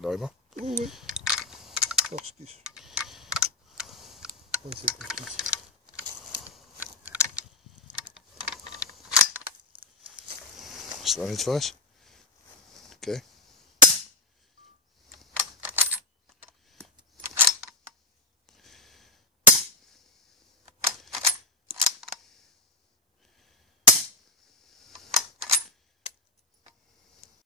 Draai maar. Oei. Oh, excuus. Wat is het? Staat niet vast? Oké.